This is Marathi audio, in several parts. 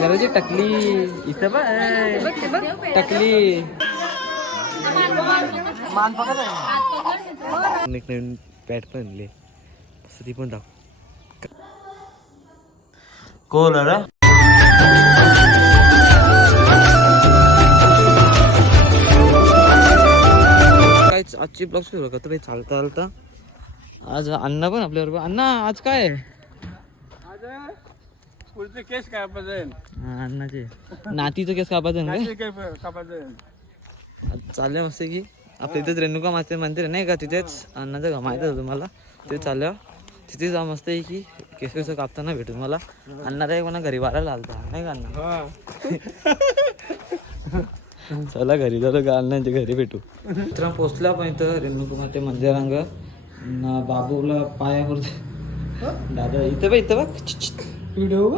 गरज टकली इथं बघ. टकली. मान पकड. नवीन पॅट पण आणले. असं ती पण दाखव. कोण रा काय आजची ब्लॉग सुरू करतो काही चालता चालता. आज अण्णा पण आपल्याबरोबर. अण्णा आज काय? आहे? पुढचे केस कापायचं हा, अण्णाचे नातीचं केस कापायचं ना काय? कापायचं चाललं मस्त की. आपल्या इथेच रेणुका माते मंदिर आहे नाही का तिथेच? अण्णाचं घर माहिती आहे तुम्हाला. ते चाललं तिथे जा मस्त आहे की केस केस कापताना भेटू मला अण्णा एक म्हणा घरी वारायला आलता नाही का अण्णा चला घरी जातो का अण्णांच्या घरी भेटू. मित्रांनो पोचला पण इथं रेणुका माते मंदिरांग न बाबूला पायावर दादा इथं बघ इथं बघ. व्हिडिओ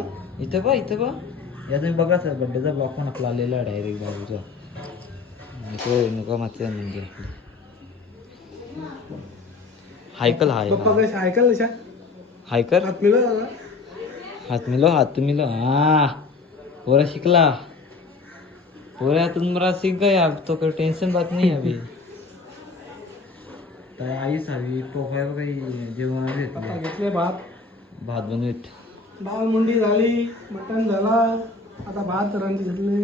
इथं बघ इथं बघ. या तुम्ही बघा सर बड्डेचा ब्लॉग पण आपला आलेला डायरेक्ट बाबूचा इथे रेणुका माते मंदिर हायकल हाय लशा हायकर हात दादा हात मिलो हात मिलो हा. पोरा शिकला. पोरा तुम्हाला सीख गया अब तो कोई टेंशन बात नहीं है अभी. तर आई सावी पोहाय काही जेवण घेतले. भात. भात बनवीत डाळ मुंडी झाली मटण झाला आता भात रांधी घेतले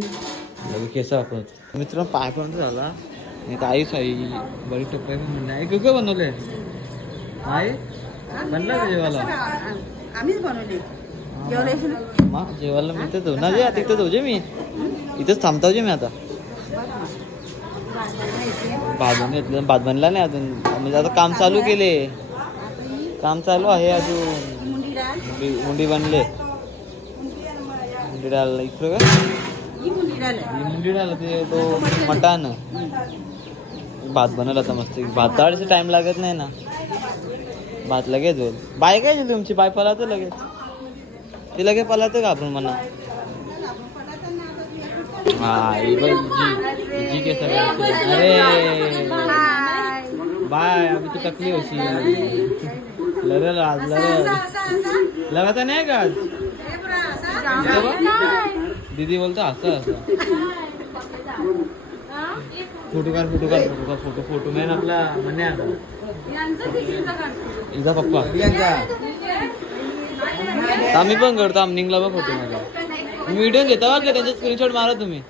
लगे केस आपण मित्र पाय पण झाला. नाही तर आई साई बरी टप्पा पण म्हणले आई काय बनवले आई बनला का जेवायला? आम्हीच बनवले. मग जेवायला मी तर धुवणार जे आता इथं धुजे मी. इथंच थांबताव जे मी आता. भात बनवून घेतलं. भात बनला नाही अजून. म्हणजे आता काम चालू केले. काम चालू आहे अजून. मुंडी मुंडी मुंडी बनले मुंडी का? ही मुंडी आहे. ही मुंडी डाळ ते तो मटान भात बनवला आता मस्त. भात डाळीचा टाइम लागत नाही ना. भात लगेच होईल. बाय काय तुमची? बाय पलातं लगेच. ते लगेच पलातं का आपण म्हणा? हा ही बघ जी जी के सगळं अरे. बाय अभी तू टकली होशी लरल आज लरल लगाता नाही का आज. दीदी बोलतो असं असं. फोटो काढ फोटो काढ फोटो काढ फोटो फोटो. मॅन आपला म्हणे इजा पप्पा. आम्ही पण करतो आमनिंगला बघ फोटो माझा व्हिडिओ घेता बघ त्यांचा स्क्रीनशॉट मारा तुम्ही.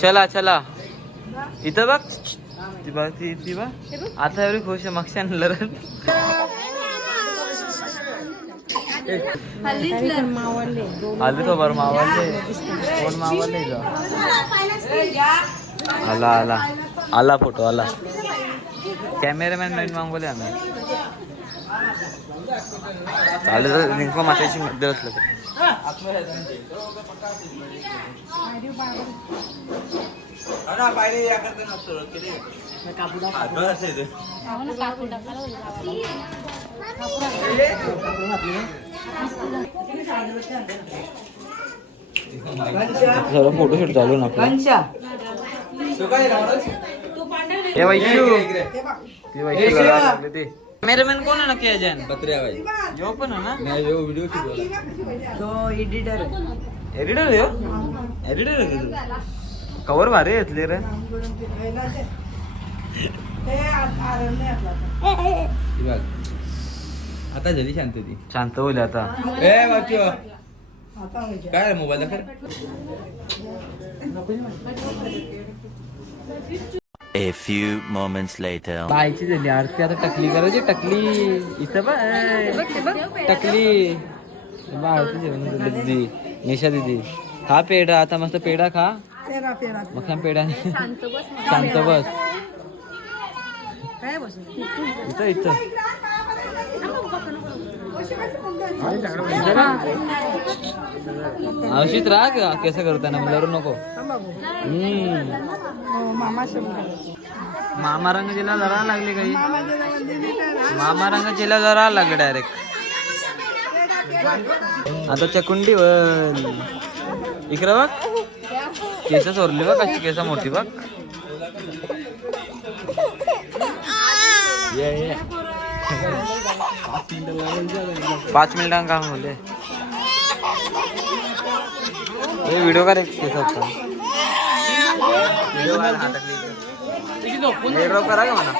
चला चला. इथं बघ. ती बघ ती ती बघ आता एवढी खुश आहे मागच्या आणलं आले तो बरं मावळले. कोण मावळले आला आला. आला फोटो आला. कॅमेरामॅन नवीन मागवले आम्ही. चालेल तर रिंको माताची मध्ये असलं तर. सर्व फोटोशूट चालू ना आपलं. हे वैशू ती वैशू लढायला लागली ती. कॅमेरामॅन कोण आहे नक्की अजयन यो पण आहे ना? तो एडिटर एडिटर आहे एडिटर आहे का कवर भारी घेतली रे. आता झाली शांत ती. शांत होईल आता. ए बाकी काय mobile A few moments later. बायची झाली आरती आता टकली करायची टकली. इथं बघ टकली. बा आरती जेवण दीदी निशा दीदी. खा पेढा आता मस्त पेढा खा. मग शांत बस शांत बस. काय बस? इथं का कसं करताना लरू नको. हम्म. मामा रंग जिला जरा लागली काही. मामा रंग जिला जरा लागले डायरेक्ट आता चकुंडी इकडं बघ. केस सोरली बघ कशी केस मोठी बघ. पाच मिनिटां काम होते. व्हिडिओ करायची व्हिडिओ करा का म्हणा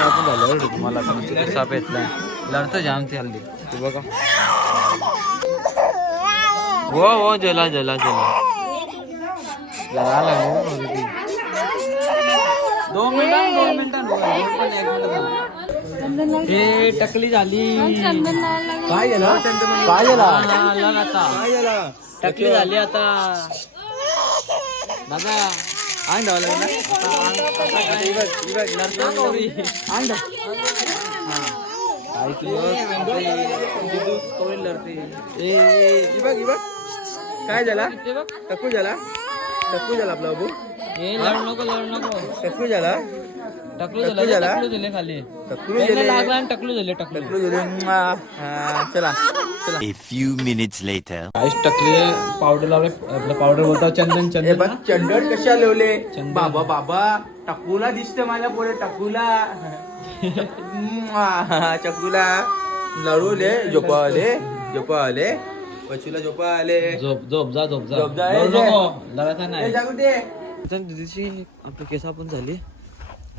आपण झालं रे तुम्हाला आता म्हणजे केस साप येत नाही. लढतं जाम ते हल्ली. तू बघा. हो हो जला जला जला. जला लागली हो, दोन मिनिटं दोन मिनिटं. पण एक मिनिटं. हे टकली झाली. काय झालं? काय झाला? काय झालं? टकली झाली आता. दादा अंग धावा लागला काय झाला? टक्कू झाला? टक्कू झाला आपला बाबू? हे लढ नको लढ नको. टक्कू झाला? टकलू टकलू झालं झाला? टकलू झाले खाली. टक्कू पेनला झाले. लागला आणि टकलू झाले टकलू. झाले. म्वा. हा, चला. चला. A few minutes later. काहीच टकली पावडर लावले आपलं पावडर बोलतो चंदन हे चंदन बघ चंदन कशा लावले? चंदन. बाबा बाबा टकूला दिसतं माझ्या पुढे टकूला म्वा, चकूला लढवले झोपा आले झोपा आले पशूला झोपा आले झोप झोप जा झोप जा. झोप जा, ए. नको लढायचा ए, नाही जागृती दिदीची आपली केस आपण झाली.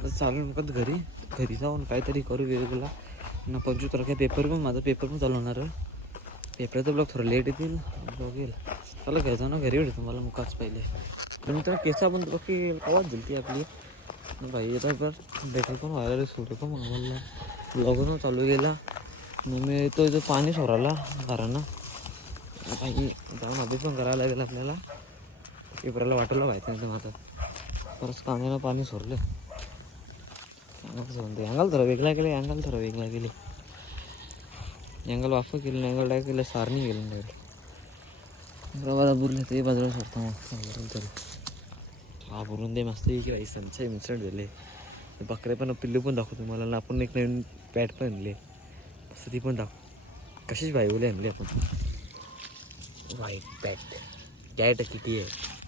चालू नका घरी. घरी जाऊन काहीतरी करू वेगवेगळा. ना पंचवीस तारखे पेपर पण माझा पेपर पण चालू होणार आहे. पेपरचा ब्लॉग थोडं लेट येतील. ब्लॉग येईल. चला घ्यायचा ना घरी भेटतो मला मुकाच पहिले. तर मित्र केस आपण की आवाज दिली ती आपली. न भाई आता बरं देखील पण व्हायला सूर्य पण मागवला ब्लॉगून चालू गेला मग मी तो इथं पाणी सोराला घरानं. काही जाऊन आधी पण करायला लागेल आपल्याला. पेपराला वाटायला माहिती नाही आता परत कांद्याला पाणी सोडलं. कसं म्हणते अंगाल थोडं वेगळा केलं अंगाल थोडं वेगळा गेले अंगाल वाफ केलं अंगाल डाय केलं सारणी गेलं डायरेक्ट रवाला बुरले ते बाजूला सोडतो मग. हा बुरून दे मस्त की बाई संचय मिसळ झाले. बकरे पण पिल्लू पण दाखवतो मला आणि आपण एक नवीन पॅट पण आणले. असं ती पण दाखव. कशीच बाई बोले आणली आपण. वाईट पॅट कॅट किती आहे?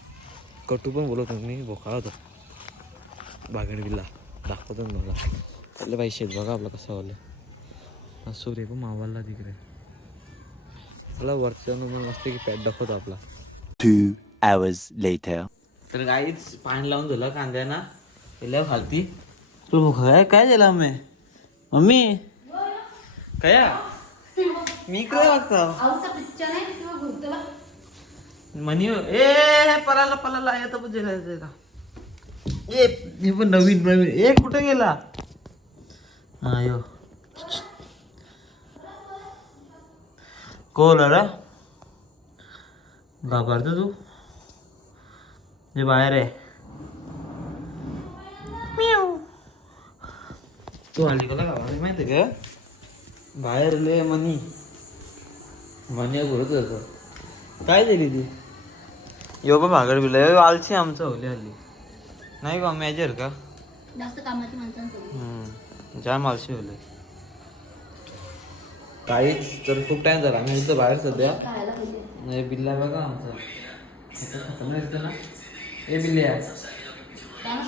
कटू पण बोलवतो मी बोका होतो. बागण बिल्ला दाखवतो मला. चालले बाई शेत बघा आपलं कसं वालं सूर्य पण मावाला तिकडे. चला वरच्या मग मस्त की पॅट दाखवतो आपला. Two hours later. तर गाईच पाणी लावून झालं कांद्याना. पहिल्या खालती तुला भूक काय काय झालं मम्मी? मम्मी काय मी इकडे वागतो मनी ए पलाला पलाला येतं पण जेला ए हे पण नवीन नवीन. ए कुठे गेला? हा यो कोल रा घाबरतो तू. हे बाहेर आहे. तू आली का गावाला माहिती का? बाहेर लय मनी मनी घुरत होतं काय दिली ती? यो पण भागड बिल आलची आमचं. होली हल्ली. नाही का मेजर का? जास्त कामाची माणसांसोबत हम्म, जाम आलशी होले काहीच तर खूप टाइम झाला. आम्ही इथं बाहेर सध्या. खायला पाहिजे. नाही बिल्ला बघा आमचा. आता खतम दिसतं ना. ए बिल्ल्या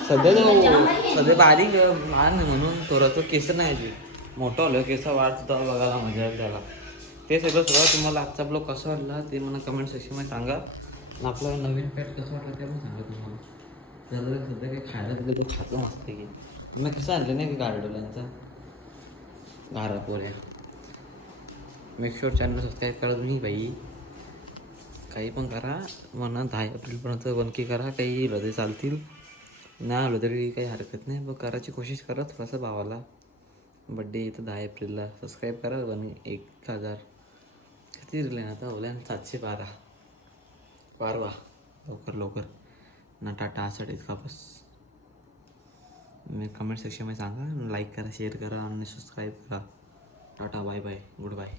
सध्या तो सध्या बारीक लहान आहे म्हणून थोडंसं केस नाही याची मोठं होलं केस वाढत होता बघायला मजा येईल त्याला. ते सगळं सगळं तुम्हाला आजचा ब्लॉग कसा वाटला ते मला कमेंट सेक्शनमध्ये सांगा. आणि आपला नवीन पॅट कसं वाटलं ते पण सांगा तुम्हाला. जर सध्या काही खायला दिलं तो खातो मस्त की. मी कसं आणलं नाही की गार्डोल्यांचा घारा पोऱ्या. मेक शुअर चॅनल सबस्क्राईब करा तुम्ही बाई. काही पण करा. म्हणा दहा एप्रिलपर्यंत बनकी करा. काही हृदय चालतील. नाही आलं तरी काही हरकत नाही. मग करायची कोशिश करा थोडासा भावाला. बड्डे येतं दहा एप्रिलला. सबस्क्राईब करा. वन एक हजार. किती दिले ना आता? ओल्यान सातशे बारा. बारवा लवकर लवकर. ना टाटा आसट का बस मी कमेंट सेक्शनमध्ये सांगा. लाईक करा शेअर करा आणि सबस्क्राईब करा. Tata bye bye goodbye